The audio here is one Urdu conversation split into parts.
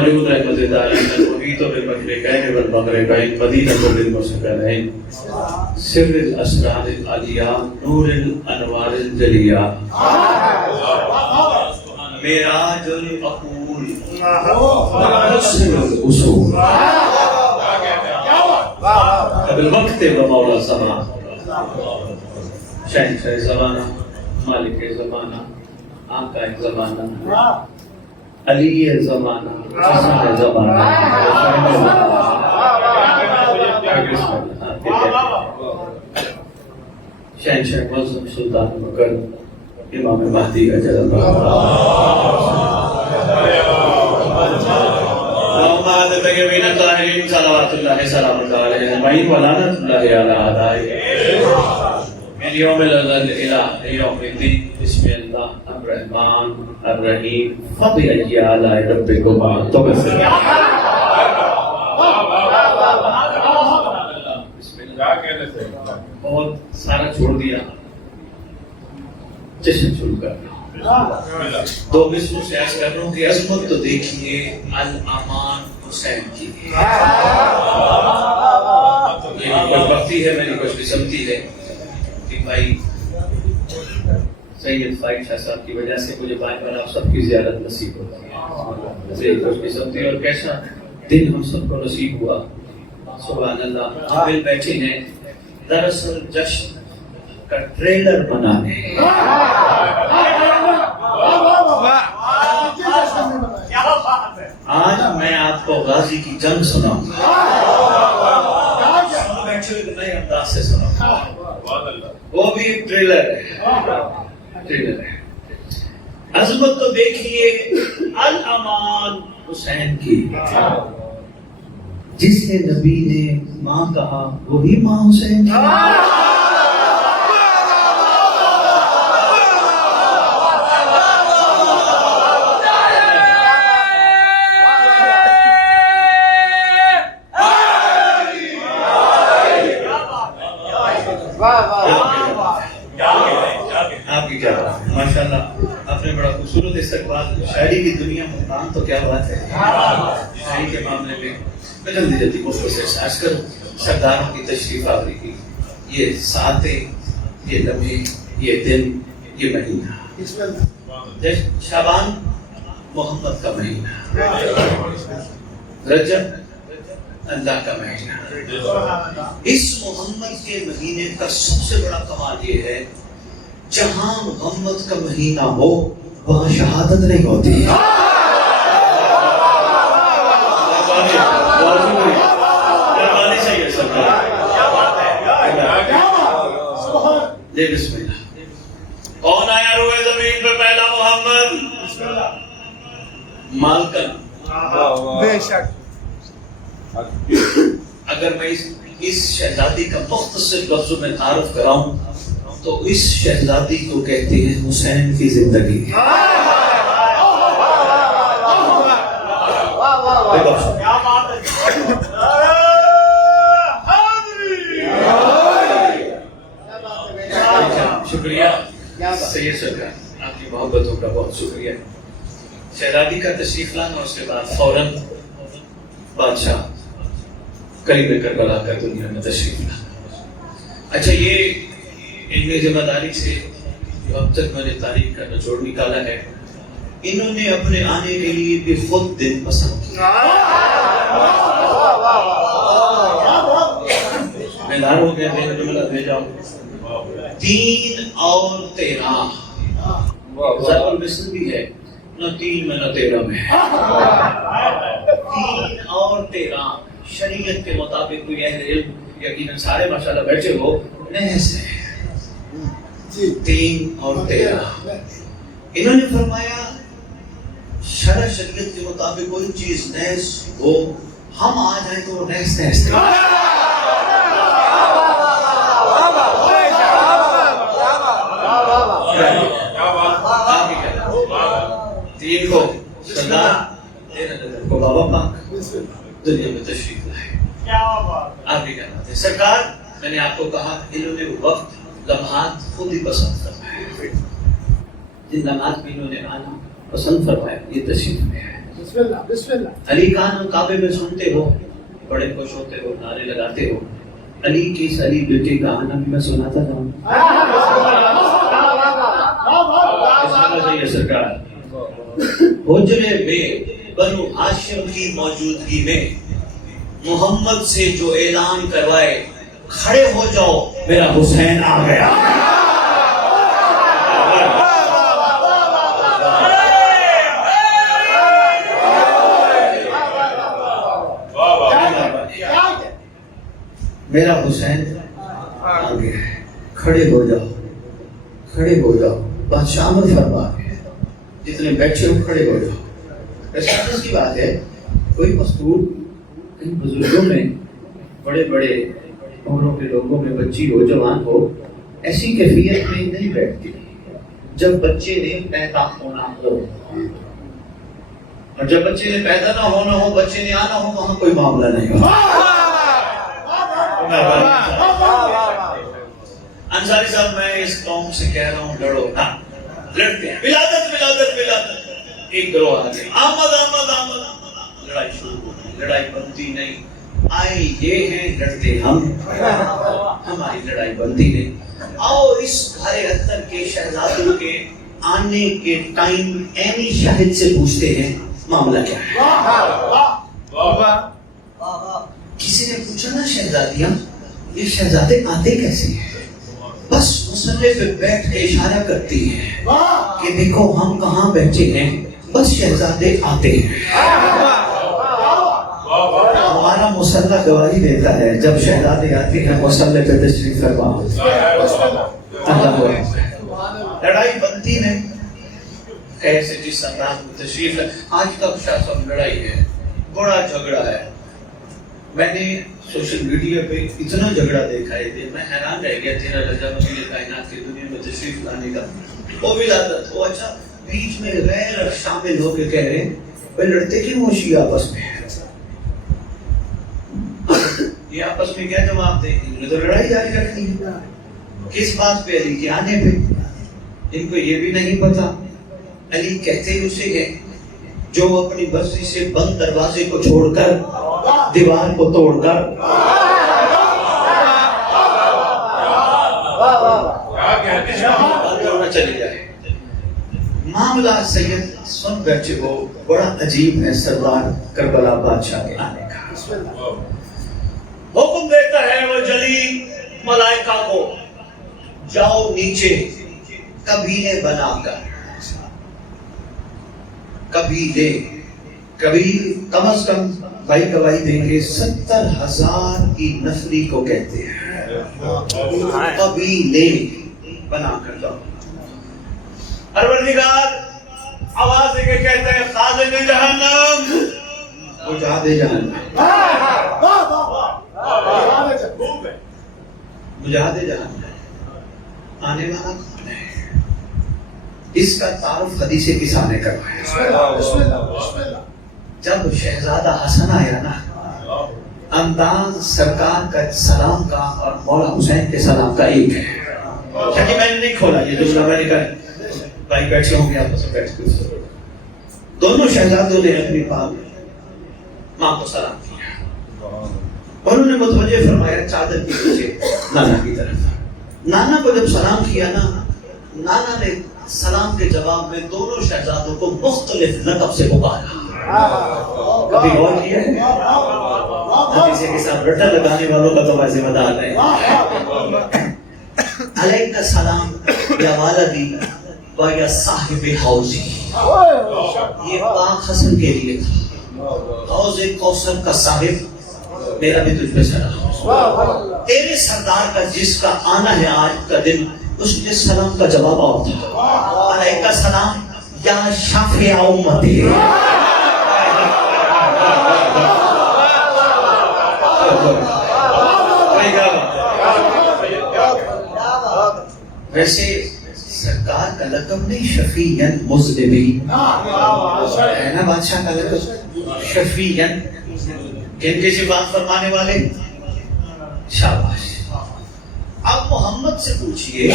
وليد رحمة الله عليه المحيط بالمشرقين والمغربين مدينة للمسلمين سر الأسرار العليا نور الأنوار الجليا معراج العقول حسن الأصول بالمكتب مولا الزمان شہنشاہ زمانہ مالک زمانہ آقا زمانہ علی زمانہ حسن زمانہ شہنشاہ معظم سلطان مکر امام مہدی اجل اللہ محمد طیبین الطاہرین صلوات اللہ سلام اللہ علیہ اجمعین ولعنت اللہ علی اعدائهم من يوم الأزل إلى يوم الدين بسم الله الرحمن الرحيم فبأي آلاء ربكما تكذبان بسم اللہ بہت سارا چھوڑ دیا جشن شروع کر دو مصروں سے عرض کر رہا ہوں کہ عظمت تو دیکھیے الامان حسین کی یہ کچھ بختی ہے میری کچھ قسمتی ہے کہ بھائی سید فائد شاہ صاحب کی وجہ سے مجھے بائیں پر آپ سب کی زیارت نصیب ہوتی ہے سید کچھ قسمتی اور کیسا دن ہم سب کو نصیب ہوا سبحان اللہ ہم مل بیٹھے ہیں دراصل جشن کا ٹریلر بنانے آج میں آپ کو غازی کی جنگ سناؤں بیٹھے ہوئے نئے انداز سے سناؤں وہ بھی ایک ٹریلر ہے عظمت تو دیکھیے الامان حسین کی جسے نبی نے ماں کہا وہی ماں حسین کی ماشاءاللہ آپ نے بڑا خوبصورت استقبال شاعری کی دنیا میں کام تو کیا بات ہے شاعری کے معاملے میں میں جلدی جلدی مختصر سے عرض کروں سرداروں کی تشریف آوری کی یہ ساتیں یہ لمحے یہ دن یہ مہینہ شعبان محمد کا مہینہ رجب اللہ کا مہینہ اس محمد کے مہینے کا سب سے بڑا کمال یہ ہے جہاں محمد کا مہینہ ہو وہاں شہادت نہیں ہوتی جی بسم اللہ کون آیا روئے زمین پہ پہلا محمد مالکن بے شک اگر میں اس شہزادی کا مختصر لفظوں میں تعارف کراؤں تو اس شہزادی کو کہتے ہیں حسین کی زندگی شکریہ سید سرکار آپ کی محبتوں کا بہت شکریہ شہزادی کا تشریف لانا اس کے بعد فوراً بادشاہ کلمہ کربلا کا دنیا میں تشریف لانا اچھا یہ علم ذمہ داری سے جو اب تک میں نے تاریخ کا نچوڑ نکالا ہے انہوں نے اپنے آنے کے لیے بھی خود دن پسند کیا میں دار ہو گیا میں جملہ بھیجا 3 اور 13 ضرب المثل بھی ہے نہ 3 میں نہ 13 میں 3 اور 13 شریعت کے مطابق کوئی اہل علم یقیناً سارے ماشاءاللہ بیٹھے ہو محض ہے 3 اور 13 انہوں نے فرمایا شرع شریعت کے مطابق کوئی چیز نیز ہو ہم آ جائیں تو وہ نیز نیز تین کو سردار کو بابا پاک دنیا میں تشریف لائے آپ بھی کہنا تھے سرکار میں نے آپ کو کہا انہوں نے وقت لمحات خود ہی پسند فرمائے جن لمحات میں انہوں نے آنا پسند فرمایا یہ تشریف میں ہے علی خان کعبے میں سنتے ہو, بڑے خوش ہوتے ہو, نعرے لگاتے ہو, علی کی علی بیٹے کا آنا بھی میں سناتا جاؤں. سرکار حجرے میں بنو ہاشم کی موجودگی میں محمد سے جو اعلان کروائے, کھڑے ہو جاؤ میرا حسین آ گیا. میرا حسین آ گیا ہے, کھڑے ہو جاؤ, کھڑے ہو جاؤ. بادشاہ امر فرما ہے, جتنے بیٹھے ہو کھڑے ہو جاؤ. ایسی کی بات ہے, کوئی مستور کئی بزرگوں میں, بڑے بڑے عمروں کے لوگوں میں بچی ہو, جوان ہو, ایسی کیفیت میں نہیں بیٹھتی جب بچے نے پیدا ہونا ہو. اور جب بچے نے پیدا نہ ہونا ہو, بچے نے آنا ہو, وہاں کوئی معاملہ نہیں ہو. انصاری صاحب, میں اس قوم سے کہہ رہا ہوں, لڑو نا, لڑتے ہیں. ولادت ولادت ولادت, ایک گروہ آ گیا, آمد آمد آمد, لڑائی شروع ہو گئی. لڑائی بنتی نہیں, آئے یہ ہیں لڑتے ہم, ہماری لڑائی بنتی نہیں. آؤ اس گھر اتر کے شہزادوں کے آنے کے ٹائم اینی شاہد سے پوچھتے ہیں معاملہ کیا ہے. کسی نے پوچھا نا شہزادیاں, یہ شہزادے آتے کیسے ہیں؟ بس مسلے پہ بیٹھ کے اشارہ کرتی ہیں کہ دیکھو ہم کہاں بیٹھے ہیں, بس شہزادے آتے ہیں. ہمارا مسلح گواہی دیتا ہے, جب شہزادے آتے ہیں مسلح پہ تشریف فرما. لڑائی بنتی نہیں, ایسے جس انداز میں تشریف ہے. آج تک شاہ صاحب لڑائی ہے, بڑا جھگڑا ہے. میں نے سوشل میڈیا پہ اتنا جھگڑا دیکھا ہے کہ میں حیران رہ گیا. تیرا لہجہ وزیر کائنات کی دنیا میں تشریف لانے کا, وہ ولادت, وہ اچھا بیچ میں غیر شامل ہو کے کہہ رہے ہیں بھائی لڑتے کیوں ہو شیعہ آپس میں؟ یہ آپس میں کیا جواب دیں؟ انہوں نے تو لڑائی جاری رکھنی ہے. کس بات پہ؟ علی کے آنے پہ. ان کو یہ بھی نہیں پتا علی کہتے اسے ہیں جو اپنی مرضی سے بند دروازے کو چھوڑ کر دیوار کو توڑ کر چلے جائے. معاملہ سید سن بیٹھے ہو, بڑا عجیب ہے سردار کربلا بادشاہ کے آنے کا. حکم دیتا ہے وہ جلی ملائکہ کو, جاؤ نیچے کبیلے بنا کر, کبیلے, کبیل کم از کم بھائی گواہی دیں گے 70,000 کی نفری کو کہتے ہیں. قبیلے بنا کر جاؤ. پروردگار آواز دے کے کہتے ہیں خازن جہنم, بجھا دے جہنم, بجھا دے جہنم. آنے والا کون ہے؟ اس کا تعارف حدیث قصہ نے کروایا. جب شہزادہ حسن آیا نا, انداز سرکار کا سلام کا اور مولا حسین کے سلام کا ایک ہے. کہ میں نے نہیں کھولا, یہ دوسرا میں نے کہا بھائی بیٹھے ہوں گے آپ بیٹھ کے. دونوں شہزادوں نے اپنی ماں کو سلام کیا. انہوں نے متوجہ فرمایا چادر کے پیچھے نانا کی طرف. نانا کو جب سلام کیا نا, نانا نے سلام کے جواب میں دونوں شہزادوں کو مختلف لقب سے پکارا. کبھی غور کیا ہے؟ حدیث کے ساتھ رٹا لگانے والوں کا تو میں ذمہ دار نہیں. علیک السلام یا والدی و یا صاحب حوضی, یہ پاک حسن کے لیے تھا. حوض کوثر کا صاحب میرا بھی تجھ پہ سلام. تیرے سردار کا جس کا آنا ہے آج کا دن, اس کے سلام کا جواب اور تھا علیک السلام یا شافع امتی. ویسے سرکار کا لقب نہیں شفیعاً مذنبین ہے نا, بادشاہ کا لقب شفیعاً, کن کی صفات فرمانے والے. شاباش. اب محمد سے پوچھئے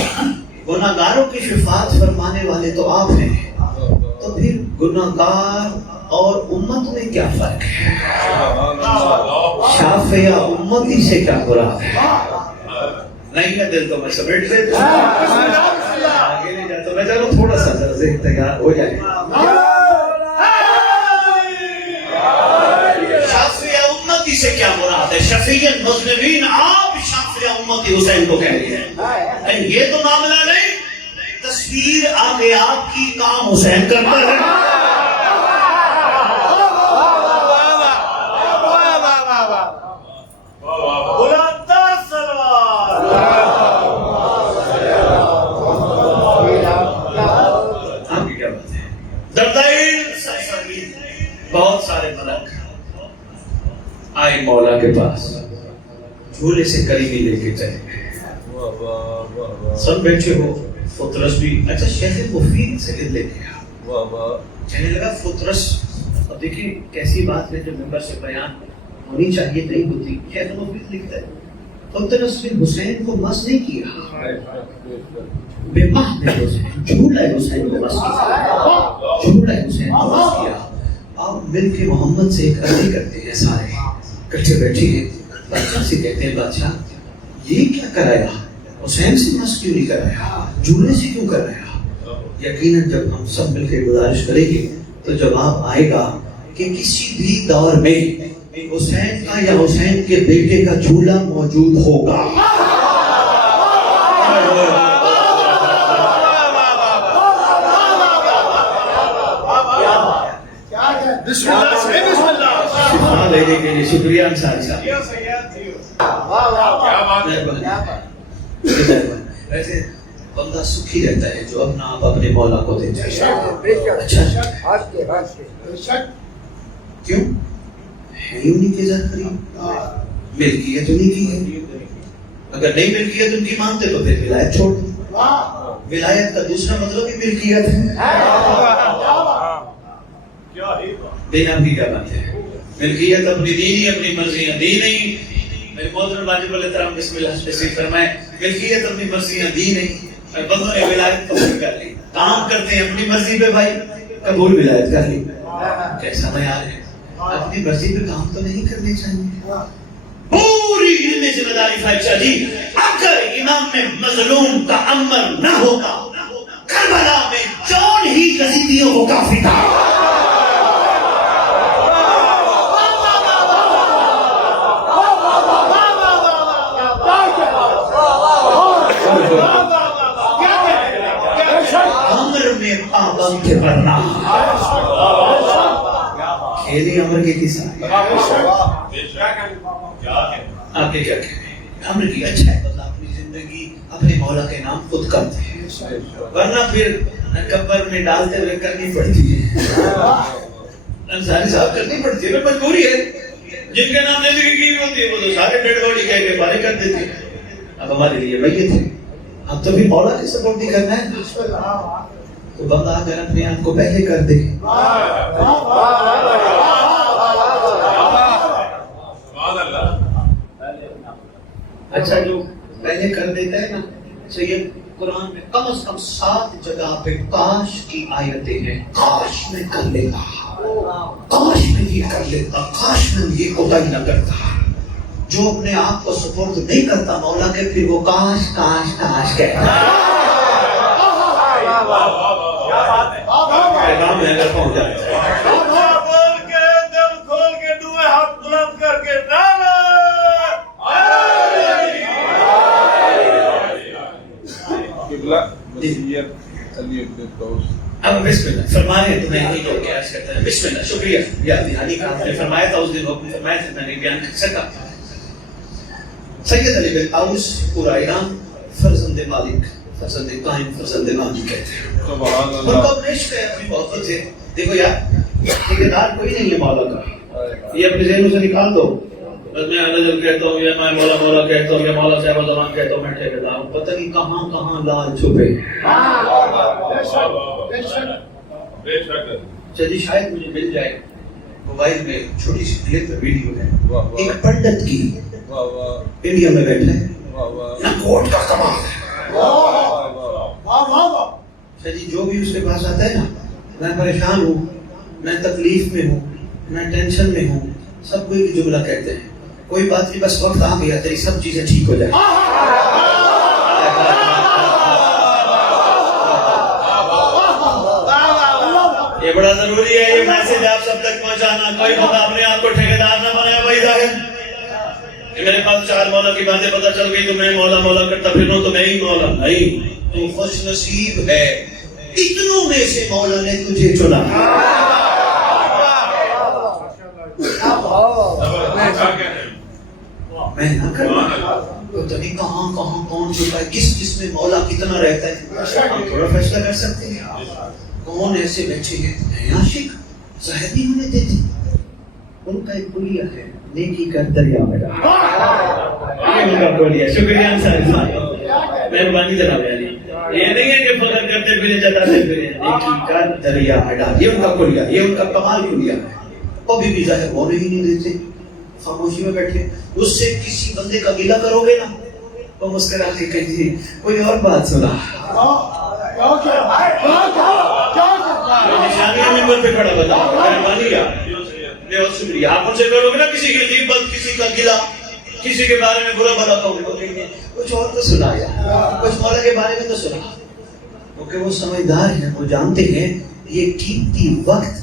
گناہگاروں کی شفاعت فرمانے والے تو آپ ہیں, تو پھر گناہگار اور امت میں کیا فرق ہے؟ شافعیہ امتی سے کیا مراد ہے؟ نہیں ہے دل تو میں سمیٹ لیتا آگے نہیں جاتا. میں چلو تھوڑا سا ذہن تیار ہو جائے. شافعیہ امتی سے کیا مراد ہے؟ شفیع المذنبین آپ شافعیہ امتی حسین کو کہہ رہی ہیں. یہ تو معاملہ نہیں تصویر آگے آپ کی کام حسین کرتا ہے. بہت سارے ملک آئے مولا کے پاس, جھولے سے قریبی لے کے چلے گئے. سب بیٹھے ہو. فطرس بھی اچھا شیخ مفید سے لے گیا. کہنے لگا فطرس, اب دیکھیں کیسی بات ہے جو ممبر سے بیان ہونی چاہیے نہیں ہوتی. شیخ مفید لکھتا ہے فطرس نے حسین کو مس نہیں کیا, بے ماہ نے جھولا حسین کو مس کیا, جھولا حسین کو مس کیا. آپ مل کے محمد سے ایک عرضی کرتے ہیں, سارے کٹھے بیٹھے ہیں, بادشاہ سے کہتے ہیں بادشاہ یہ کیا کرایا, حسین سے مس کیوں نہیں کرایا, جھولے سے کیوں کرایا؟ یقیناً جب ہم سب مل کے گزارش کریں گے تو جواب آئے گا کہ کسی بھی دور میں حسین کا یا حسین کے بیٹے کا جھولا موجود ہوگا. شفا لینے کے لیے شکریہ انصاری صاحب. ویسے بندہ سکھی رہتا ہے جو اپنا آپ اپنے مولا کو دیتا ہے. اچھا کیوں ہے انہیں کے ذکری ملکیت انہیں کی ہے. اگر نہیں ملکیت ان کی مانتے تو پھر ولایت چھوڑ دو. ولایت کا دوسرا مطلب ہی ملکیت ہے. دینا بھی کیا بات ہے؟ ملکیت اپنی دینی اپنی مرضیاں دی نہیں. میرے محترم واجب الاحترام بسم اللہ تشریف فرمائے. ملکیت اپنی مرضیاں دی نہیں, بندوں نے ولایت قبول کر لی. کام کرتے ہیں اپنی مرضی پہ بھائی, قبول ولایت کر لی. کیسا معیار ہے؟ اپنی مرضی پہ کام تو نہیں کرنے چاہیے. پوری علم ذمہ داری فائدہ جی. اگر امام میں مظلوم کا امر نہ ہوگا کربلا میں جون ہی یزیدیوں کو کافی تھا. پابند کرنا کھیلی عمر کے کس آپ نے کیا کہنا عمر کی اچھا ہے بندہ اپنی زندگی اپنے مولا کے نام خود کرتے ہیں, ورنہ پھر قبر میں ڈالتے ہوئے کرنی پڑتی ہے. انصاری صاحب کرنی پڑتی ہے, مجبوری ہے. جن کے نام زندگی کی ہوتی ہے وہ تو سارے ڈیڈ باڈی کہہ کے پارے کر دیتے ہیں. اب ہمارے لیے میت ہے, اب تو بھی مولا کی سپورٹ بھی کرنا ہے. تو بندہ اگر اپنے آپ کو پہلے کر دے اچھا جو پہلے کر دیتا ہے نا. سید قرآن میں کم از کم 7 جگہ پہ کاش کی آیتیں ہیں. کاش میں کر لیتا, کاش میں یہ کر لیتا, کاش میں یہ کوتاہی نہ کرتا. جو اپنے آپ کو سپورٹ نہیں کرتا مولا کے پھر وہ کاش کاش کاش کہتا ہے. پیغام ہے اگر پہنچ جاتا ہے. بول کے دل کھول کے دعائیں ہاتھ بلند کر کے اب بسم اللہ فرمائے تو میں یہی کو کیا کرتا ہے. بسم اللہ شکریہ یا دہانی کا آپ نے فرمایا تھا اس دن حکم فرمایا تھا میں نے بیان کر سکا. سید علی بن اوس پورا ایران فرزند مالک فرزند قائم فرزند مانی کہتے ہیں. ان کو اپنے عشق ہے اپنی محبت ہے. دیکھو یار ٹھیکیدار کوئی نہیں ہے مولا کا, یہ اپنے ذہنوں سے نکال دو. بس میں نظر کہتا ہوں یا میں مولا مولا کہتا ہوں یا مولا صاحب زمان کہتا ہوں میں ٹھیکیدار ہوں. پتہ نہیں کہاں کہاں لال چھپے. چلیے شاید مجھے مل جائے موبائل میں چھوٹی سی کلپ ویڈیو ہے ایک پنڈت کی, انڈیا میں بیٹھا ہے نہ کوٹ کا کمال ہے. جو بھی اس کے پاس آتا ہے نا میں پریشان ہوں میں تکلیف میں ہوں، میں ٹینشن میں ہوں، سب کو ایک جملہ کہتے ہیں، کوئی بات نہیں، بس وقت آ گیا تیری سب چیزیں ٹھیک ہو جائیں۔ یہ بڑا ضروری ہے یہ میسج آپ سب تک پہنچانا۔ کوئی بندہ اپنے آپ کو ٹھیکیدار نہ بنایا بھائی ظاہر کہ میرے پاس 4 مولا کی باتیں پتہ چل گئی تو میں مولا مولا کرتا پھروں تو میں ہی مولا۔ نہیں، تو خوش نصیب ہے، اتنوں میں سے مولا نے تجھے چنا۔ میں نہ کرنا تو نہیں کہاں کہاں کون چکا ہے، کس میں مولا کتنا رہتا ہے، ہم تھوڑا فیصلہ کر سکتے ہیں۔ کون ایسے بچے ہیں عاشق ظاہر نہیں ہونے دیتے، ان کا ایک کلیہ ہے نیکی کا دریا میں ڈال۔ یہ ان کا کلیہ۔ شکریہ انصاری صاحب، مہربانی جناب علی۔ یہ نہیں ہے کہ فخر کرتے پھرے جتاتے پھرے، نیکی کا دریا میں ڈال، یہ ان کا کلیہ، یہ ان کا کمال کلیہ ہے۔ کبھی بھی ظاہر ہونے ہی نہیں دیتے، خاموشی میں بیٹھے۔ اس سے کسی بندے کا گلہ کرو گے نا تو مسکرا کے کہیں کوئی اور بات سنا۔ ممبر پہ کھڑا بتا مہربانی کیا، بہت شکریہ۔ آپ مجھ سے کرو گے نا کسی کی غیبت، کسی کا گلہ، کسی کے بارے میں برا بھلا کہو گے، کچھ اور تو سنایا، کچھ مولا کے بارے میں تو سنا، کیونکہ وہ سمجھدار ہیں، وہ جانتے ہیں یہ قیمتی وقت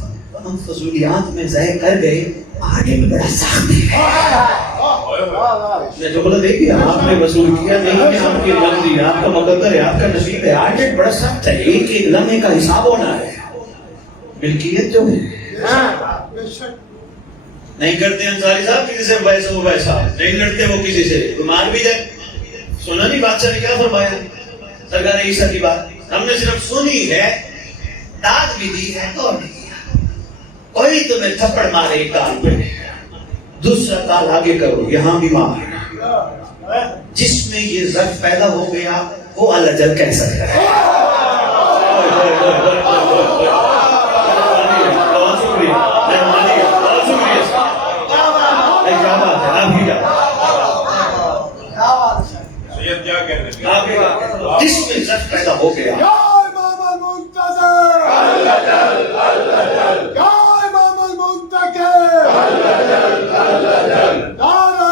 ہم فضولیات میں ضائع کر گئے، آگے میں بڑا سخت ہے۔ میں جو بولا دیکھیے آپ نے وصول کیا نہیں ہے، آپ کی مرضی، آپ کا مقدر ہے، آپ کا نصیب ہے، آگے بڑا سخت ہے، ایک ایک لمحے کا حساب ہونا ہے۔ ملکیت جو ہے نہیں کرتے انصاری صاحب کسی سے ویسا ہو ویسا، نہیں لڑتے وہ کسی سے، بیمار بھی جائے۔ سنا نہیں بادشاہ نے کیا فرمایا سرکار عیسیٰ کی بات؟ ہم نے صرف سنی ہے، داد بھی دی ہے، اور نہیں کیا۔ کوئی تمہیں تھپڑ مارے ایک کان پہ، دوسرا کال آگے کرو، یہاں بھی مار۔ جس میں یہ ظرف پیدا ہو گیا وہ الجل کہہ سکتا ہے۔ جس میں ظرف پیدا ہو گیا، یا امام المنتظر، یا امام المنتقم، نعرہ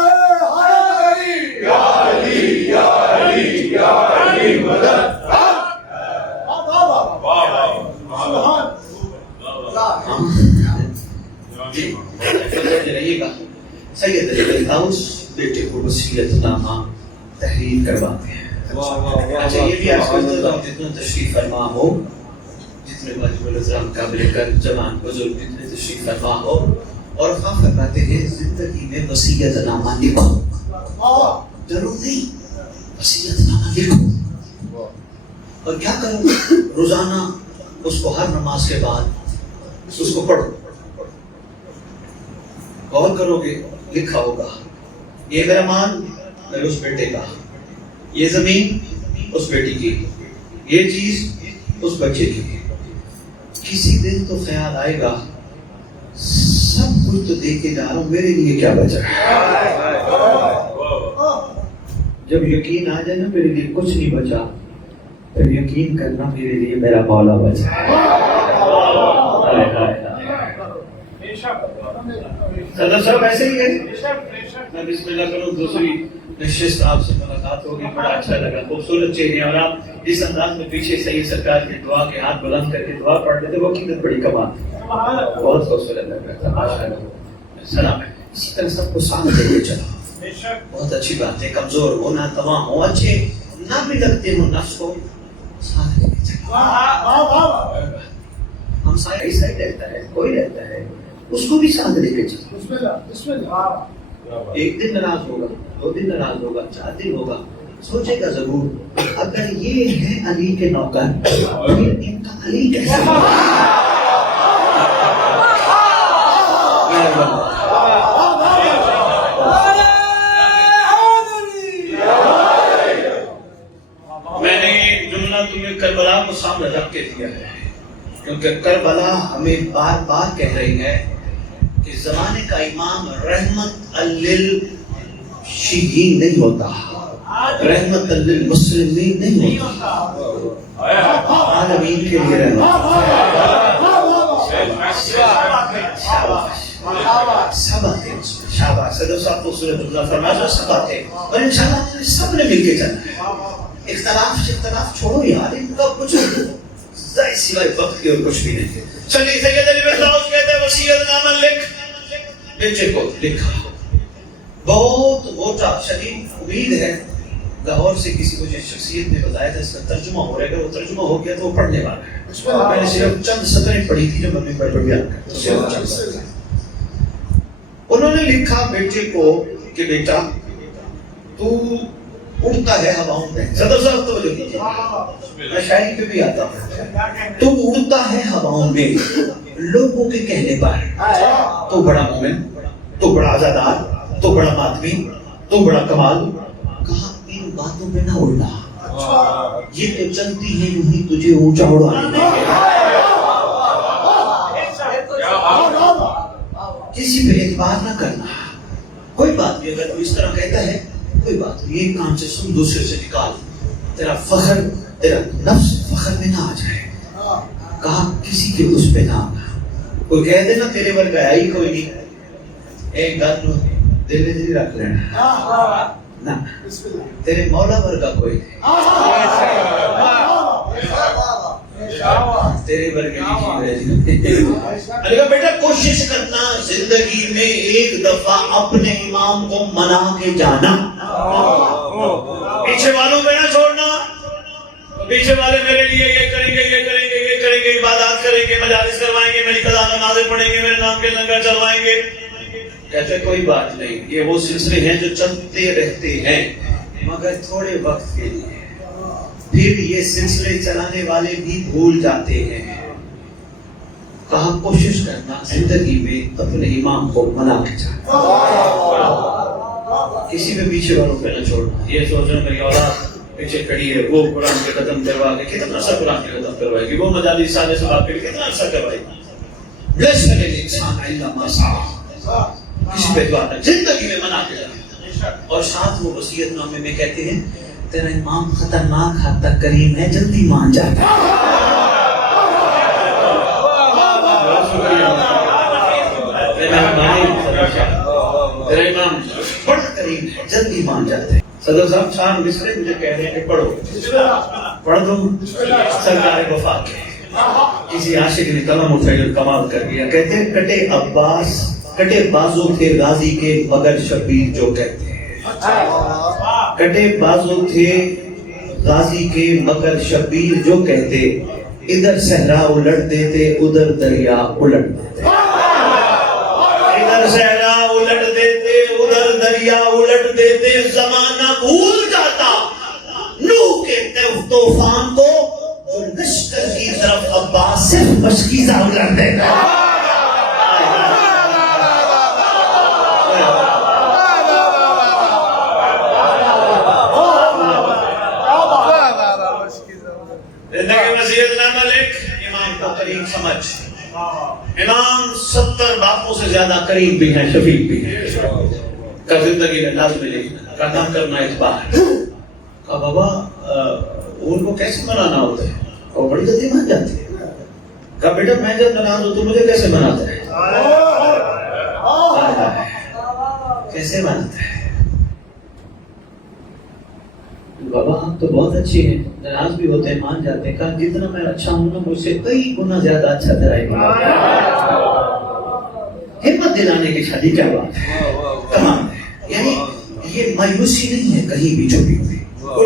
حیدری، یا علی یا علی یا علی مدد۔ جی رہیے گا، سید علی غوث بیٹے کو وصیت نامہ تحریر کرواتے ہیں۔ اچھا یہ بھی آپ کرتا ہوں جتنا تشریف فرما ہو، جتنے واجب الازام قابل کر جوان بزرگ جتنے تشریف فرما ہو، اور خواہ فرماتے ہیں زندگی میں وصیت نامہ لکھو، ضرور نہیں وصیت نامہ لکھو، اور کیا کرو روزانہ اس کو ہر نماز کے بعد اس کو پڑھو، غور کرو گے لکھا ہوگا یہ میرا مال میرے اس بیٹے کا، یہ زمین اس بیٹی کی، یہ چیز اس بچے کی۔ کسی دن تو خیال آئے گا سب کچھ تو دے کے جا رہا ہوں، میرے لیے کیا بچا۔ جب یقین آ جائے نا میرے لیے کچھ نہیں بچا، پھر یقین کرنا میرے لیے میرا مولا بچا۔ صدر صاحب ایسے ہی ہے، میں بسم اللہ کروں، دوسری نشست آپ سے ملاقات ہوگی، بڑا اچھا لگا، خوبصورت چہرے، اور آپ جس انداز میں پیچھے سید سرکار کے دعا کے ہاتھ بلند کر کے دعا پڑھتے تھے وہ عقیدت بڑی کمال تھی، بہت خوبصورت لگ رہا تھا، ماشاءاللہ۔ سلام ہے، اسی طرح سب کو ساتھ دے کے چلا، بہت اچھی بات ہے، کمزور ہو نہ تواں ہو، اچھے نہ بھی لگتے ہو، نفس کو ساتھ لے کے چلا۔ ہم سایہ ایسا ہی رہتا ہے، کوئی رہتا ہے اس کو بھی ساتھ لے کے چلا۔ ایک دن ناراض ہوگا، 2 دن ناراض ہوگا، 4 دن ہوگا، سوچے گا ضرور اگر یہ ہے علی کے نوکر پھر ان کا علی کیسے میں نے جملہ تمہیں کربلا کو سامنے رکھ کے دیا ہے، کیونکہ کربلا ہمیں بار بار کہہ رہی ہے کہ زمانے کا امام رحمت للشہین نہیں ہوتا، رحمت للمسلمین نہیں ہوتا، عالمین کے لیے رحمت۔ سب آتے ہیں اس میں. شاباش صدر صاحب کو سورۃ اللہ فرمایا سب آتے ہیں اور انشاءاللہ سب نے مل کے چلنا ہے. اختلاف چھوڑو یار, ان کا کچھ سوائے وقت کے اور کچھ بھی نہیں. چلیے سید علی برداؤس کہتے ہیں وصیت نامہ لکھ, بیٹے کو لکھا. بہت موٹا شدید امید ہے لاہور سے کسی کو جس شخصیت نے بتایا تھا اس کا ترجمہ ہو رہا ہے, اگر وہ ترجمہ ہو گیا تو وہ پڑھنے والا ہے. میں نے صرف چند سطریں پڑھی تھی جو میں نے پڑھ بیان کر. انہوں نے لکھا بیٹے کو کہ بیٹا تو اڑتا ہے ہواؤں میں. صدر صاحب توجہ کیجیے, میں شاعری پہ بھی آتا ہوں. تو اڑتا ہے ہواؤں میں لوگوں کے کہنے پر, تو بڑا مومن, تو بڑا عزادار, تو بڑا ماتمی, تو بڑا کمال. کہا ان باتوں پہ نہ اڑنا, یہ تو چلتی ہیں یوں ہی تجھے اونچا اڑانے کے. کسی پہ اعتبار نہ کرنا. کوئی بات نہیں, اگر وہ اس طرح کہتا ہے کوئی بات نہیں, ایک کان سے سن دوسرے سے نکال. تیرا فخر, تیرا نفس فخر میں نہ آ جائے. کہا کسی کے اس پہ نہ آنا. کوئی کہہ دے نا تیرے ورگا ہے ہی کوئی نہیں, ایک گل دل میں رکھ لینا نہ, تیرے مولا ورگا کوئی نہیں, تیرے ورگے نہیں. بیٹا کوشش کرنا زندگی میں ایک دفعہ اپنے امام کو منا کے جانا, پیچھے والوں پہ نہ چھوڑنا. پیچھے والے میرے لیے یہ کریں گے, یہ کریں گے, یہ کریں گے, عبادات کریں گے, مجالس کروائیں گے, میری قضا نمازیں پڑھیں گے, میرے نام کے لنگر چلوائیں گے. کہتے کوئی بات نہیں, یہ وہ سلسلے ہیں جو چلتے رہتے ہیں مگر تھوڑے وقت کے لیے, پھر یہ سلسلے چلانے والے بھی بھول جاتے ہیں. کہا کوشش کرنا زندگی میں اپنے امام کو منا کے جانا, کسی میں پیچھے والوں پہ نہ چھوڑنا. یہ سوچنا میری اولاد پیچھے کھڑی ہے, وہ قرآن کے ختم کروا کے کتنا عرصہ قرآن کے ختم کروائے گی, وہ مجالس سالے سوال کے کتنا عرصہ کروائے گی. لیس الانسان الا ما سعى, کسی پہ اعتبار نہ, زندگی میں منا کے جانا. اور ساتھ وہ وصیت نامے میں کہتے ہیں تیرا امام خطرناک حد تک کریم ہے, جلدی مان جاتا ہے. تیرا امام بڑا کریم ہے, جلدی مان جاتے ہیں. صدر صاحب چار مصرے مجھے کہہ رہے ہیں کہ پڑھو, پڑھ دو. سرکار وفا کے کسی عاشق نے کلام و فعل کمال کر دیا. کہتے ہیں کٹے عباس کٹے بازو تھے غازی کے مگر شبیر جو کہتے ہیں. کٹے بازو تھے غازی کے مگر شبیر جو کہتے, ادھر صحرا الٹ دیتے ادھر دریا الٹ دیتے. ادھر صحرا الٹ دیتے ادھر دریا الٹ دیتے, زمانہ بھول جاتا نوح کے طوفان کو, جو لشکر کی طرف عباس صرف مشکیزہ الٹ دیتا. زندگی وصیت نامہ لکھ, امام کو قریب سمجھ. امام 70 باپوں سے زیادہ قریب بھی ہیں, شفیق بھی ہیں. کا زندگی میں لازم لکھنا, کا کام کرنا اعتبار. کہا بابا ان کو کیسے منانا ہوتا ہے؟ اور بڑی جلدی مان جاتے ہیں. کہا بیٹا میں جب ناراض ہوں تو مجھے کیسے مناتا ہے؟ کیسے مناتا ہے؟ بابا آپ تو بہت اچھے ہیں, ناراض بھی ہوتے ہیں, مان جاتے ہیں. کہا جتنا میں اچھا ہوں نا مجھ سے کئی گنا زیادہ اچھا تیرا امام. ہمت دلانے کی شادی کیا بات ہے, کمال ہے. یعنی یہ مایوسی نہیں ہے کہیں بھی چھپی ہوئی.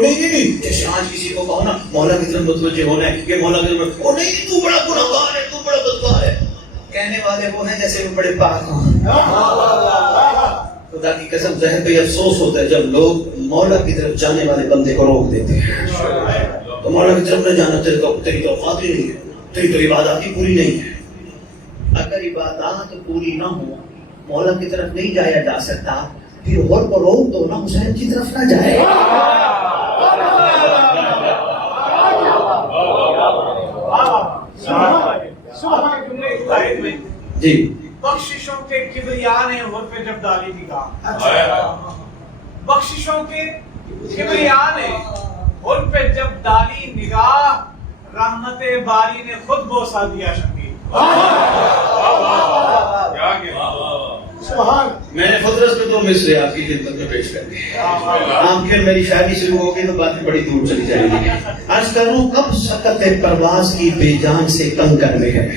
نہیں جیسے آج کسی کو کہو نا مولا کی طرف متوجہ ہونا ہے, یہ مولا کی طرف, وہ نہیں تو بڑا گنہگار ہے, تو بڑا بدکار ہے. کہنے والے وہ ہیں جیسے وہ بڑے پاک ہوں. خدا کی قسم ظاہر پہ افسوس ہوتا ہے جب لوگ مولا کی طرف جانے والے بندے کو روک دیتے ہیں. تو مولا کی طرف نہ جانا تیری توقعات ہی نہیں ہے, تیری تو عبادات ہی پوری نہیں ہے. اگر عبادات پوری نہ ہو, مولا کی طرف نہیں جایا جا سکتا, پھر اور کو روک دو نا حسین کی طرف نہ جائے. جی بخششوں کے کبریا نے ہر پہ جب ڈالی نگاہ, بخششوں کے کبریا نے ہر پہ جب ڈالی نگاہ, رحمت باری نے خود بوسا دیا شبیر. میں نے فطرت میں 2 مصرے آپ کی خدمت میں پیش کر دی. آپ پھر میری شادی شروع ہوگی تو باتیں بڑی دور چلی جائیں گی. عرض کروں کب سکت پرواز کی بے جان سے کنکر میں ہے,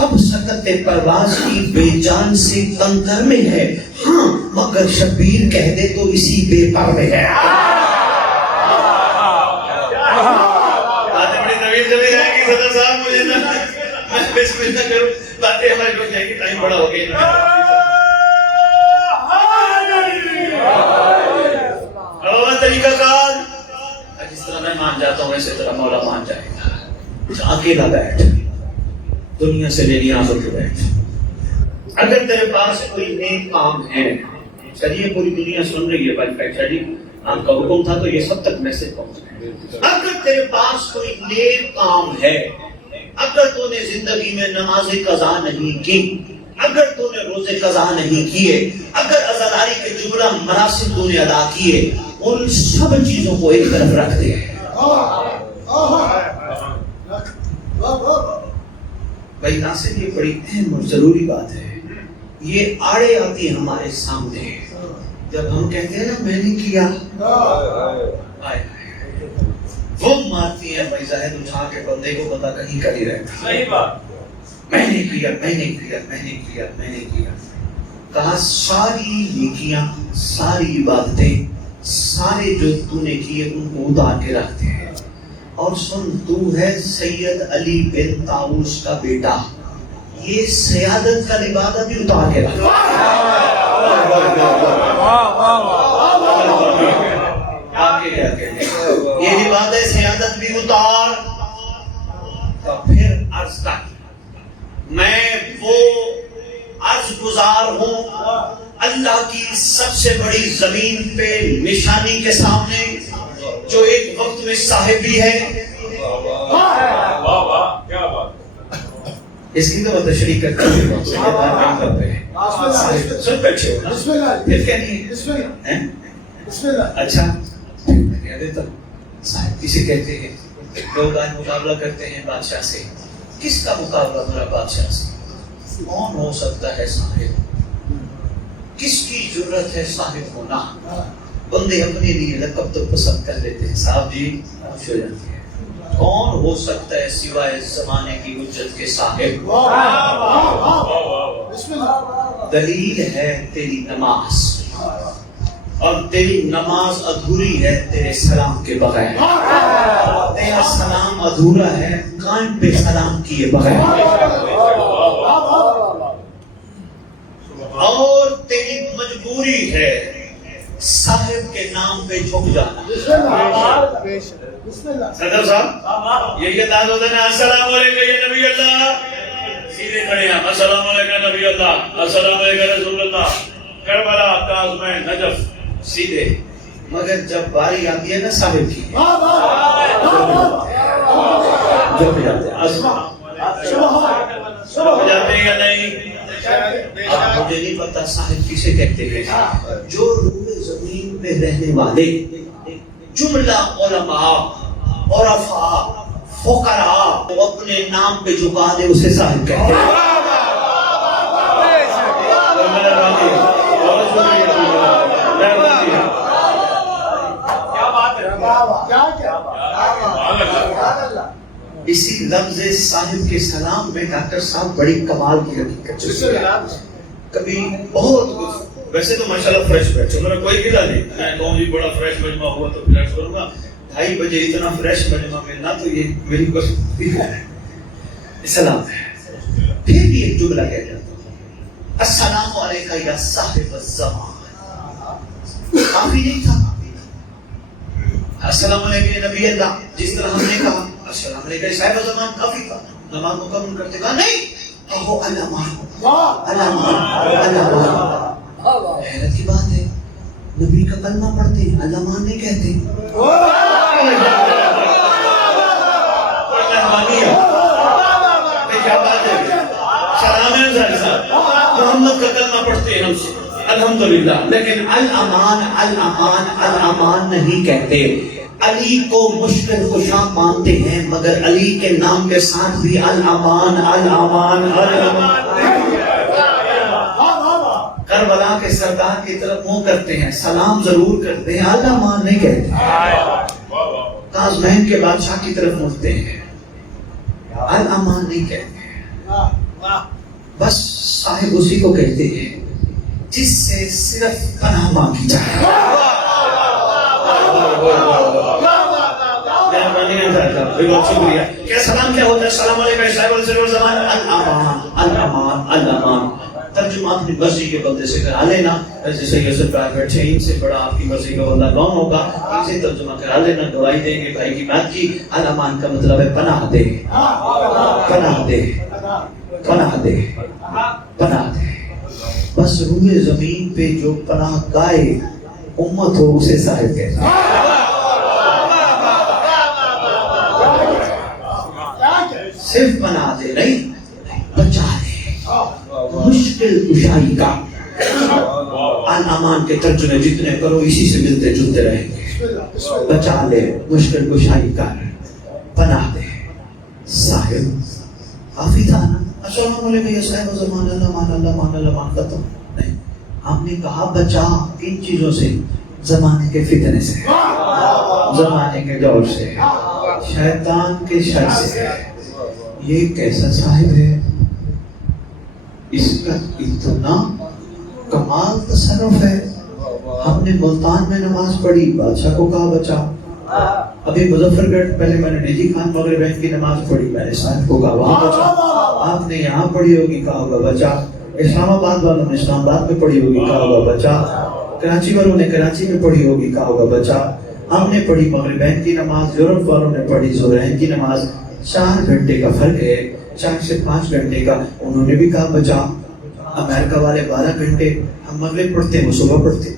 کب سکت پرواز کی بے جان سے کنکر میں ہے, ہاں مگر شبیر کہہ دے تو اسی بے پر میں ہے. باتیں بڑی طویل چلی جائیں گی صدر صاحب, مجھے میں بسم اللہ کروں, باتیں ہماری لوگ جائیں گی, ٹائم بڑا ہو گیا. طریقہ کار جس طرح میں مان جاتا ہوں اسی طرح مولا مان جائے گا. اکیلا بیٹھ, دنیا سے میری آنکھوں کے بیٹھ. اگر تیرے پاس کوئی نیک کام ہے, چلیے پوری دنیا سن رہی ہے بھائی فیکٹر جی, آپ کا حکم تھا تو یہ سب تک میسج پہنچ گئے. اگر تیرے پاس کوئی نیک کام ہے, اگر تو نے زندگی میں نماز قضا نہیں کی, اگر تو نے روزے قضا نہیں کیے, اگر عزاداری کے جملہ مراسم تو نے ادا کیے, ان سب چیزوں کو ایک طرف رکھ دے. بھائی ناصر یہ بڑی اہم اور ضروری بات ہے. یہ آڑے آتی ہے ہمارے سامنے جب ہم کہتے ہیں نا میں نے کیا, وہ مارتی ہیں بھائی زاہد اٹھا کے بندے کو پتا کہیں کر ہی رہتا. صحیح بات. میں نے کیا, میں نے کیا, میں نے کیا, میں نے کیا. کہا ساری نیکیاں, ساری عبادتیں, سارے جو تو نے کیے ان کو اتار کے رکھتے ہیں. اور سن, تو ہے سید علی بن طاؤس کا بیٹا, یہ سیادت کا لبادہ بھی اتار کے رکھتا ہے. آگے کیا کہتے ہیں, یہ لبادہ سیادت بھی اتار. تو پھر عرض تک میں وہ عرض گزار ہوں اللہ کی سب سے بڑی زمین پہ نشانی کے سامنے, جو ایک وقت میں صاحب بھی ہے. اس کی تو وہ تشریح کرتے ہیں سن بیٹھے ہو پھر کیا نہیں ہے. اچھا میں کہہ دیتا ہوں, صاحب کسے کہتے ہیں؟ لوگ آج مقابلہ کرتے ہیں بادشاہ سے. کس کا مقابلہ میرا بادشاہ سے؟ کون ہو سکتا ہے صاحب؟ کس کی ضرورت ہے صاحب ہونا؟ بندے اپنے لیے لقب تو پسند کر لیتے ہیں, صاحب جی خوش ہو جاتی ہے. کون ہو سکتا ہے سوائے زمانے کی حجت کے صاحب؟ دلیل ہے تیری نماز, اور تیری نماز ادھوری ہے تیرے سلام کے بغیر. تیرا سلام ادھورا ہے قائم پہ سلام کیے بغیر. اور تیری مجبوری ہے صاحب کے نام پہ جھک جانا. صدر صاحب یہی انداز ہوتا ہے نا, السلام علیکم یا نبی اللہ, سیدھے کھڑے ہیں, السلام علیکم نبی اللہ, السلام علیکم رسول اللہ, کربلا, کاظم, نجف, سیدھے. مگر جب باری آتی ہے نا صاحب کی, جھک جاتے ہیں. جھک جاتے ہیں یا نہیں؟ اب مجھے نہیں پتا صاحب کسے کہتے ہیں. جو روئے زمین پہ رہنے والے جملہ علماء, عرفاء, فقراء وہ اپنے نام پہ جھکا دے اسے صاحب کہتے ہیں. اسی لفظ صاحب کے سلام میں ڈاکٹر صاحب بڑی کمال کی حقیقت چھپی ہے. کبھی بہت ویسے تو ماشاءاللہ فریش بیٹھے, میرا کوئی گلا نہیں, میں کہوں جی بڑا فریش مجمع ہوا تو فریش کروں گا. 2:30 بجے اتنا فریش مجمع ملنا تو یہ میری کوئی سلام ہے. پھر بھی ایک جملہ کہہ جاتا ہوں, السلام علیکم یا صاحب الزمان. کافی نہیں تھا السلام علیکم نبی اللہ, جس طرح ہم نے کہا السلام علیکم صاحب الزمان کافی تھا, نماز مکمل کرتے کہا نہیں, کہو الامان, الامان, الامان. حیرت کی بات ہے, نبی کا کلمہ پڑھتے ہیں, الامان نہیں کہتے. کیا بات ہے, سلام ہے محمد کا کلمہ پڑھتے ہیں ہم سے الحمدللہ, لیکن الامان, الامان, الامان نہیں کہتے. علی کو مشکل کشا مانتے ہیں مگر علی کے نام کے ساتھ بھی الامان الامان الامان. کربلا کے سردار کی طرف منہ کرتے ہیں, سلام ضرور کرتے ہیں, الامان نہیں کہتے. تاج کے بادشاہ کی طرف مڑتے ہیں, الامان نہیں کہتے. بس صاحب اسی کو کہتے ہیں جس سے صرف پناہ مانگی جائے. شکریہ. کیا سلام کیا ہوتا ہے؟ السلام علیکم صاحب الزمان الامان الامان الامان. ترجمہ اپنی مرضی کے بندے سے کرا لینا, جیسے یہ سرکار بیٹھے ان سے بڑا آپ کی مرضی کا بندہ کون ہوگا, ان سے ترجمہ کرا لینا, دعائی دیں گے بھائی کی بات کی. الامان کا مطلب ہے پناہ دے, پناہ دے, پناہ دے, پناہ دے. بس روئے زمین پہ جو پناہ گائے امت ہو اسے صاحب کہتے ہیں. صرف بنا دے نہیں, بچا دے. مشکل کشائی کا الامان کے ترجمے جتنے کرو اسی سے ملتے جلتے رہیں گے. بچا لے, مشکل کشائی کا, پناہ دے. صاحب کافی تھا نا, السلام علیکم یا صاحب زمان الامان الامان الامان ختم نہیں. ہم نے کہا بچا ان چیزوں سے, زمانے کے فتنے سے, زمانے کے دور سے, شیطان کے شر سے. یہ کیسا صاحب ہے, اس کا اتنا کمال تصرف ہے. ہم نے ملتان میں نماز پڑھی, بادشاہ کو کہا بچا. ابھی مظفر گڑھ پہلے میں نے نجی خان مغرب بینک کی نماز پڑھی, میں نے صاحب کو کہا وہاں بچا. آپ نے یہاں پڑھی ہوگی, کہا ہوگا بچا. اسلام آباد والوں نے اسلام آباد میں پڑھی ہوگی, کہا ہوگا بچا. کراچی والوں نے کراچی میں پڑھی ہوگی, کہا ہوگا بچا. ہم نے پڑھی مغرب بینک کی نماز, یورپ والوں نے پڑھی ظہرین کی نماز. 4 گھنٹے کا فرق ہے, 4 سے 5 گھنٹے کا. انہوں نے بھی کہا بچا. امریکہ والے 12 گھنٹے, ہم مغرب پڑھتے ہیں وہ صبح پڑھتے.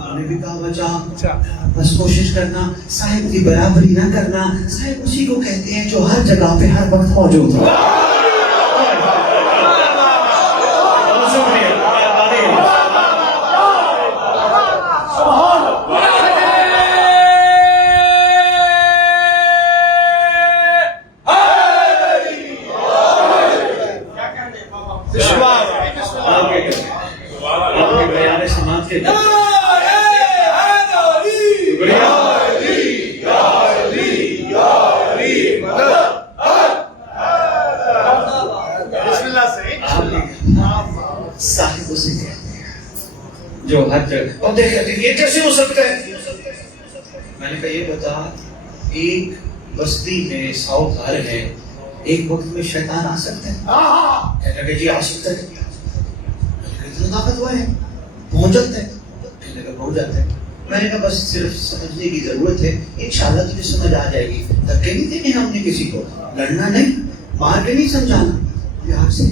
انہوں نے بھی کہا بچا. بس کوشش کرنا صاحب کی برابری نہ کرنا. صاحب اسی کو کہتے ہیں جو ہر جگہ پہ ہر وقت موجود ہو. صاحب اسے کہتے ہیں جو ہر جگہ. اور دیکھتے ہیں یہ کیسے ہو سکتا ہے. میں نے کہا یہ بتا, ایک بستی میں 100 گھر ہیں, ایک وقت میں شیطان آ سکتا ہے؟ کہنے لگے جی آ سکتا ہے. اتنا طاقتور ہے, پہنچ جاتا ہے. کہنے لگا پہنچ جاتا ہے. میں نے کہا بس صرف سمجھنے کی ضرورت ہے, انشاءاللہ تجھے سمجھ آ جائے گی. دھکے نہیں دینے ہم نے کسی کو, لڑنا نہیں, مار کے نہیں سمجھانا, پیار سے.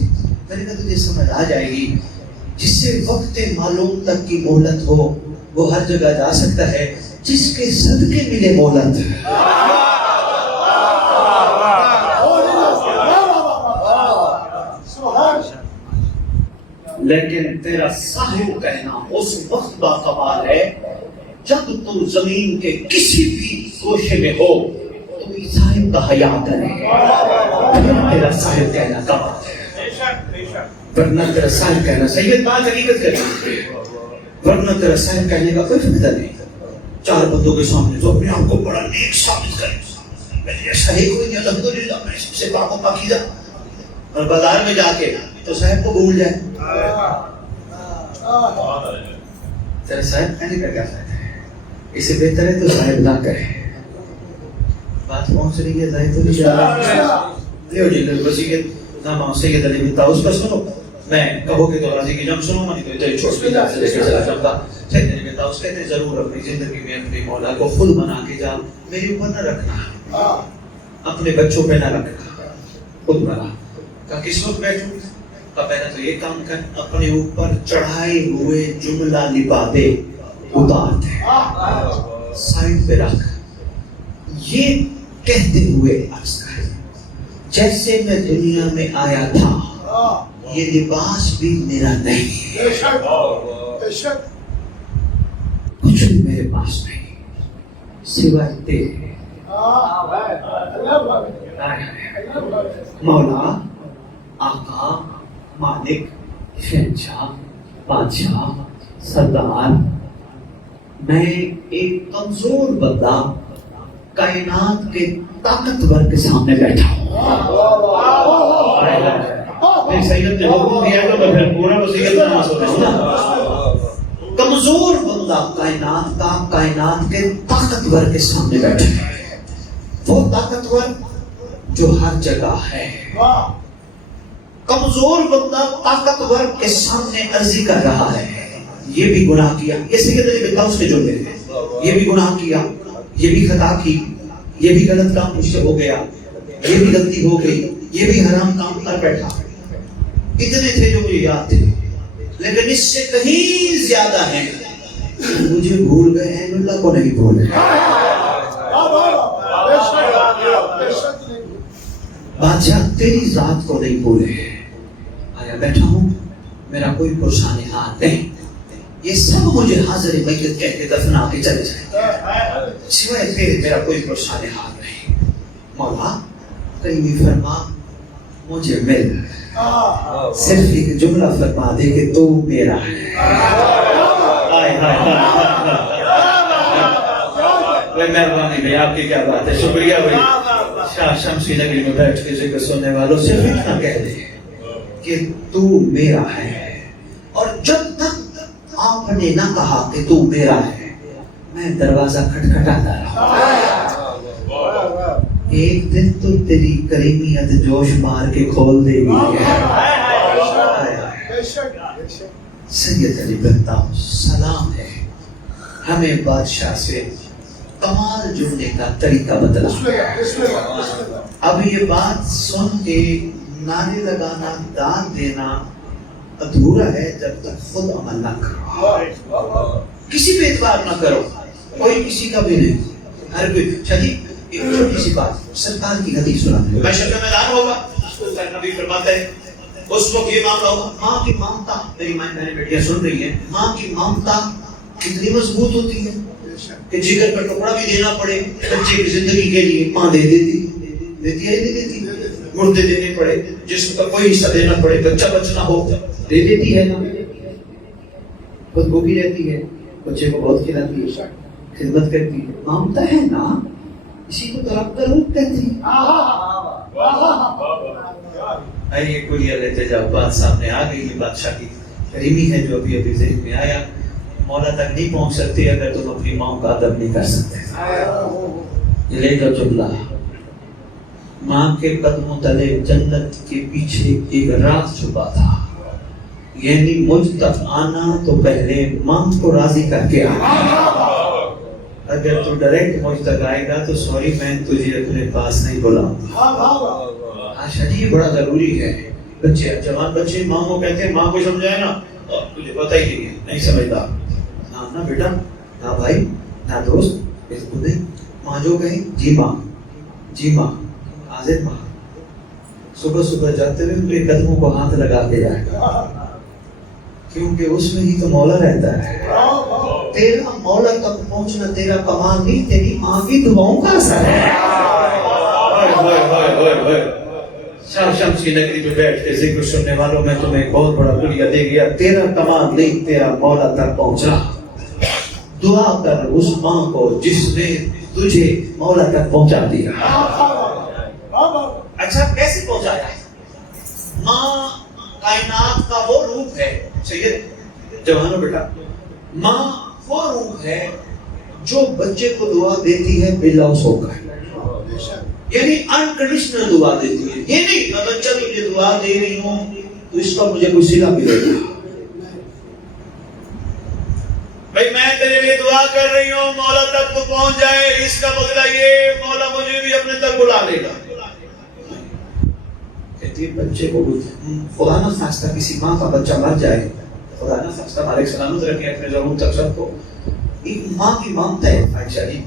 میں نے کہا تجھے سمجھ آ جائے گی. جس سے وقت معلوم تک کی مہلت ہو وہ ہر جگہ جا سکتا ہے, جس کے صدقے ملے مہلت. لیکن تیرا صاحب کہنا اس وقت با کمال ہے جب تو زمین کے کسی بھی گوشے میں ہو تو صاحب کا حیا کرے. تیرا صاحب کہنا کمال ہے, ورنہ تیرا صاحب کہنا سید بات حقیقت کرے, ورنہ تیرا صاحب کہنے کا کوئی فائدہ نہیں. 4 بندوں کے سامنے تو اپنے آپ کو بڑا نیک ثابت کرے, میں ایسا ہی کوئی نہیں, الحمدللہ میں سب سے پاک و پاکیزہ. اور بازار میں جا کے تو صاحب کو بھول جائے. تیرا صاحب کہنے کا کیا فائدہ ہے؟ اسے بہتر ہے تو صاحب نہ کرے. بات پہنچ رہی ہے, ظاہر تو نہیں جا رہا. لیو جی وسیعت نامہ سید علی بن طاؤس کا سنو, میں کہو کہ تو راضی کی جنگ سنو, نہیں تو ادھر چھوڑ کے جا سے لے کے چلا جاتا. سید علی بن طاؤس کہتے ہیں ضرور اپنی زندگی میں اپنے مولا کو خود بنا کے جا, میرے اوپر نہ رکھنا, اپنے بچوں پہ نہ رکھنا, خود بنا. کہا کس وقت بیٹھوں؟ کہا پہلا تو یہ کام کر, اپنے اوپر چڑھائے ہوئے جملہ لبادے اتار دے, سائڈ پہ رکھ. یہ کہتے ہوئے عرض کر, جیسے میں دنیا میں آیا تھا یہ لباس بھی میرا نہیں, کچھ بھی میرے پاس نہیں. سوائے تیرے. مولا، آقا، مالک، شہنشاہ، بادشاہ، سردار، میں ایک کمزور بندہ کائنات کے طاقتور کے سامنے بیٹھا ہوں. سید نے حکم دیا تو میں پھر پورا وصیت نامہ سنا ہوں نا. کمزور بندہ کائنات کے طاقتور کے سامنے بیٹھا ہے. وہ طاقتور جو ہر جگہ ہے. کمزور بندہ طاقتور کے سامنے عرضی کر رہا ہے. یہ بھی گناہ کیا، یہ سید علی بطاؤس کے جملے ہیں. یہ بھی گناہ کیا، یہ بھی خطا کی، یہ بھی غلط کام مجھ سے ہو گیا، یہ بھی غلطی ہو گئی، یہ بھی حرام کام کر بیٹھا. اتنے تھے جو مجھے یاد تھے، لیکن اس سے کہیں زیادہ ہیں. مجھے بھول گئے ہیں، اللہ کو نہیں بھولے. بادشاہ تیری ذات کو نہیں بھولے. آیا بیٹھا ہوں، میرا کوئی پرسان حال نہیں. یہ سب مجھے حاضر میت کہہ کے دفنا کے چلے جائیں، سوائے تیرے میرا کوئی پرسان حال نہیں. مولا کریمی فرما مجھے مل. صرف ایک جملہ فرما دے کہ تو میرا ہے. مہربانی بھائی، آپ کی کیا بات ہے. شکریہ بھائی. شاہ شمسی نگری میں بیٹھ کے ذکر سننے والوں صرف اتنا کہہ دے کہ تو میرا ہے. اور جب تک آپ نے نہ کہا کہ تو میرا ہے، میں دروازہ کھٹکھٹاتا رہا. ایک دن تو تیری کریمیت جوش مار کے کھول دے گی. سید علی بطاؤس سلام ہے. ہمیں بادشاہ سے کمال جملے کا طریقہ بتلا. اب یہ بات سن کے نعرے لگانا، داد دینا ادھورا ہے جب تک خود عمل نہ کرو. کسی پہ اعتبار نہ کرو، کوئی کسی کا بھی نہیں. ہر کوئی چلیے ایک چھوٹی سی بات سرکار کی حدیث سنا. محشر کا میدان ہوگا، نبی فرماتا ہے اس وقت یہ معاملہ ہوگا. ماں کی ممتا، میری ماں بہنیں بیٹیاں سن رہی ہیں، ماں کی ممتا کتنی مضبوط ہوتی ہے کہ جگر کا ٹکڑا بھی دینا پڑے بچے کی زندگی کے لیے ماں دے دیتی ہے نہیں دیتی. مردے دینے پڑے، جسم کا کوئی حصہ دینا پڑے، بچہ بچنا ہو دے دیتی ہے نا. خود وہ بھی رہتی ہے، بچے کو بہت کھلاتی ہے، خدمت کرتی ہے. ممتا ہے نا، اسی کو طرف روپ کہتے ہیں. آئیے کلیہ لیتے جاؤ. بات سامنے آ گئی. یہ بادشاہ کی کریمی ہے جو ابھی ذہن میں آیا. مولا تک نہیں پہنچ سکتے اگر تم اپنی ماں کا ادب نہیں کر سکتے. یہ لے کر جملہ، ماں کے قدموں تلے جنت کے پیچھے ایک راز چھپا تھا. یعنی مجھ تک آنا تو پہلے ماں کو راضی کر کے آنا. اگر تو ڈائریکٹ مجھ تک آئے گا تو سوری میں تجھے اپنے پاس نہیں بلاؤں گا. آشا جی یہ بڑا ضروری ہے. بچے جوان بچے ماں کو کہتے ہیں، ماں کو سمجھائے نا، تجھے پتہ ہی نہیں ہے، نہیں سمجھتا. نہ بیٹا، نہ بھائی، نہ دوست، اس کو نہیں. ماں جو کہیں جی ماں، جی ماں، حاضر ماں. صبح صبح جاتے ہوئے میرے قدموں کو ہاتھ لگا کے جائے گا، کیونکہ اس میں ہی تو مولا رہتا ہے. تیرا مولا تک پہنچنا تیرا کمال نہیں، تیری ماں کی دعاؤں کا اثر ہے. شاہ شمسی نگری میں بیٹھ کے ذکر سننے والوں میں تمہیں ایک بہت بڑا کلیہ دے گیا. تیرا کمال نہیں، تیرا مولا تک پہنچا. دعا کر اس ماں کو جس نے تجھے مولا تک پہنچا دیا. اچھا کیسے پہنچایا؟ ماں کائنات کا وہ روپ ہے. سید جوانو بیٹا، ماں وہ روح ہے جو بچے کو دعا دیتی ہے بلا سو کر. یعنی انکنڈیشنل دعا دیتی ہے. یہ نہیں میں بچہ تجھے دعا دے رہی ہوں تو اس کا مجھے کوئی صلہ ملے گا. بھائی میں تیرے لیے دعا کر رہی ہوں مولا تک تو پہنچ جائے، اس کا بدلہ یہ مولا مجھے بھی اپنے تک بلا لے گا. کہتی ہے بچے کو خدا نہ خواستہ کسی ماں کا بچہ مر جائے، خدا نہ خواستہ مالک سلامت رکھے اپنے ضرور تک سب کو. ایک ماں کی ممتا ہے. عائشہ جی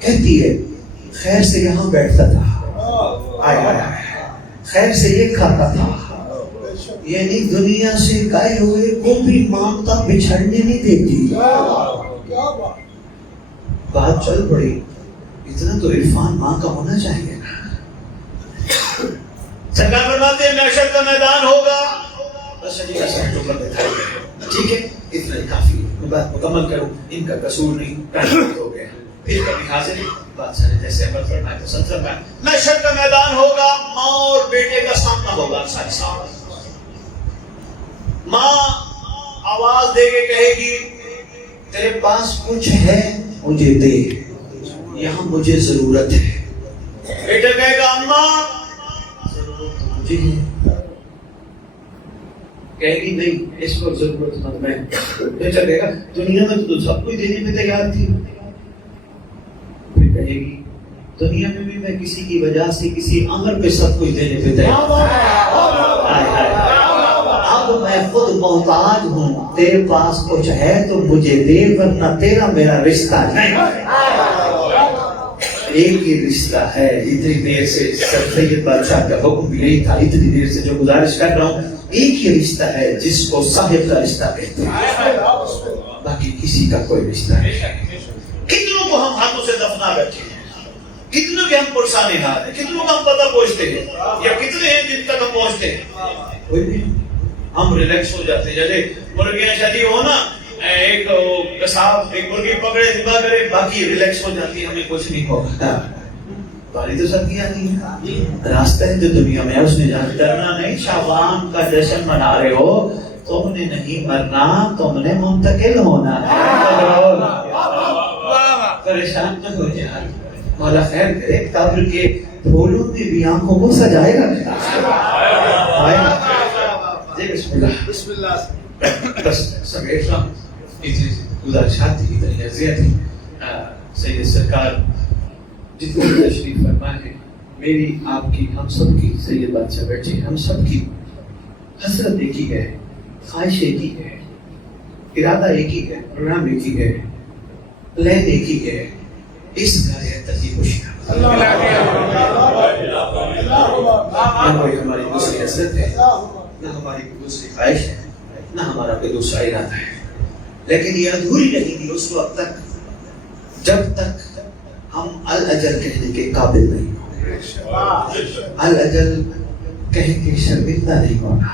کہتی ہے خیر سے یہاں بیٹھتا تھا، خیر سے یہ کھاتا تھا. یعنی دنیا سے گئے ہوئے کو بھی ممتا بچھڑنے نہیں دیتی. بات چل پڑی, اتنا تو عرفان ماں کا ہونا چاہیے. سرکار فرماتے ہیں محشر کا میدان ہوگا, بس علی کا سر ٹوکر دکھائی دے, ٹھیک ہے اتنا ہی کافی ہے, میں بات مکمل کروں, ان کا قصور نہیں, ٹائم ہو گیا. پھر کبھی حاضر بادشاہ نے جیسے عمل فرمایا تو سنسر میں محشر کا میدان ہوگا, ماں اور بیٹے کا سامنا ہوگا. سارے سامنے ماں آواز دے کے کہے گی تیرے پاس کچھ ہے مجھے دے, یہاں مجھے ضرورت ہے. بیٹا کہے گا اماں ضرورت تو مجھے ہے. کہے گی نہیں اس کو ضرورت مند میں. بیٹا کہے گا دنیا میں تو سب کچھ دینے میں تیار تھی. پھر کہے گی دنیا میں بھی میں کسی کی وجہ سے کسی امر پہ سب کچھ دینے پہ تیار. اب میں خود محتاج ہوں, تیرے پاس کچھ ہے تو مجھے دے, ورنہ تیرا میرا رشتہ نہیں. ایک ہی رشتہ ہے. اتنی دیر سے سید بادشاہ کا حکم بھی نہیں تھا, اتنی دیر سے جو گزارش کر رہا ہوں, ایک ہی رشتہ ہے جس کو صاحب کا رشتہ کہتے ہیں, باقی کسی کا کوئی رشتہ نہیں. کتنوں کو ہم ہاتھوں سے دفنا بیٹھے ہیں, کتنوں کے ہم پرسانے حال ہیں, کتنوں کا ہم پتہ پہنچتے ہیں, یا کتنے ہیں جن تک ہم پہنچتے ہیں. کوئی نہیں. ہم ریلیکس ہو جاتے ہیں. جیسے مرغیاں شادی ہو نا, ایک کساب ایک مرغی پکڑے ذبح کرے, باقی ریلیکس ہو جاتی ہے, ہمیں کچھ نہیں ہوگا. باری تو سب کی آتی ہے, راستہ ہے جو دنیا میں اس نے جان کرنا نہیں. شعبان کا جشن منا رہے ہو, تم نے نہیں مرنا, تم نے منتقل ہونا ہے. پریشان نہ ہو یار, مولا خیر کرے. قبر کے پھولوں میں بھی آنکھوں کو سجائے گا. بسم اللہ بسم اللہ. بس سمیٹ رہا ہوں. اتنی گزارشات تھی, اتنی عرضیاں تھی. سید سرکار جتنی تشریف فرمائے ہیں, میری آپ کی ہم سب کی, سید بادشاہ بیٹھے ہم سب کی حسرت ایک ہی ہے, خواہش ایک ہی ہے, ارادہ ایک ہی ہے, پروگرام ایک ہی ہے, پلان ایک ہی ہے. اس کا ہے تقی خوشیاں. نہ کوئی ہماری دوسری حسرت ہے, نہ ہماری کوئی دوسری خواہش ہے, نہ ہمارا کوئی دوسرا ارادہ ہے. لیکن یہ ادھوری رہے گی اس وقت تک جب تک ہم الاجل کہنے کے قابل نہیں ہوں گے. الاجل کہہ کے شرمندہ نہیں ہونا.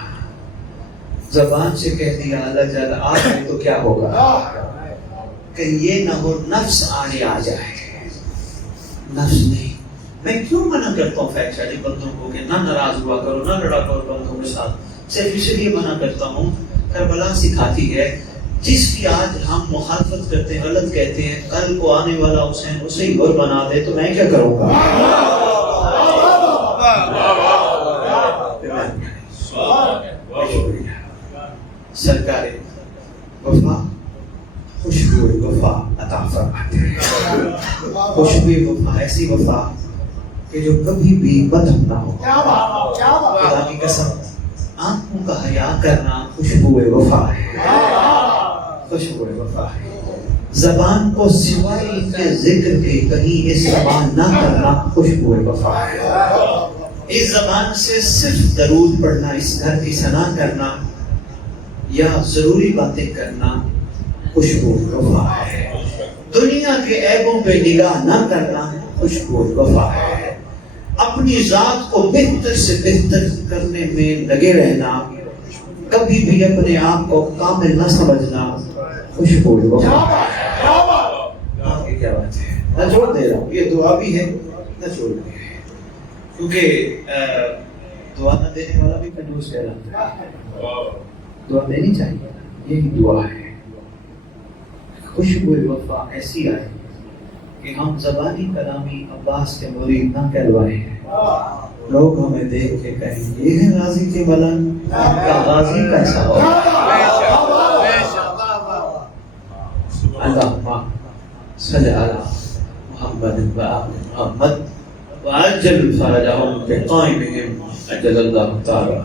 زبان سے کہہ دیا الاجل آ جائے تو کیا ہوگا, کہ یہ نہ ہو نفس آنے آ جائے. نفس نہیں. میں کیوں منع کرتا ہوں فیکٹ علی بندوں کو کہ نہ ناراض ہوا کرو, نہ لڑا کرو بندوں کے ساتھ. صرف اس لیے منع کرتا ہوں, کربلا سکھاتی ہے جس کی آج ہم مخالفت کرتے ہیں, غلط کہتے ہیں, کل کو آنے والا حسین اسے ہی غور بنا دے تو میں کیا کروں گا. سرکار وفا خوشبو وفا عطا فرماتے ہیں. خوشبو وفا ایسی وفا کہ جو کبھی بھی بدہم نہ ہو. خدا کی قسم, آنکھوں کا حیا کرنا خوشبو وفا ہے. خوشبو وفا ہے. زبان کو سوائے ان کے ذکر کے کہیں استعمال نہ کرنا خوشبو وفا ہے. اس زبان سے صرف درود پڑھنا, اس گھر کی ثنا کرنا یا ضروری باتیں کرنا خوشبو وفا ہے. دنیا کے عیبوں پہ نگاہ نہ کرنا خوشبو وفا ہے. اپنی ذات کو بہتر سے بہتر کرنے میں لگے رہنا, کبھی بھی اپنے آپ کو کامل نہ سمجھنا خوشبو وفا ہے. آگے کیا بات ہے, نہ چھوڑ دے رہا ہوں, یہ دعا بھی ہے نہ چھوڑ دے, کیونکہ دعا نہ دینے والا بھی کنجوس کہلاتا ہے. دعا دینی چاہیے, یہی دعا ہے. خوشبو وفا ایسی آئے کہ ہم زبانی کلامی عباس کے مرید نہ کہلوائے ہیں. لوگ ہمیں دیکھ کے کہیں گے یہ ہے غازی کے بلند کا غازی کیسا ہو. اللہم صلی علی محمد و آل محمد وعجل فرجهم بقائمهم اجل اللہ تعالی.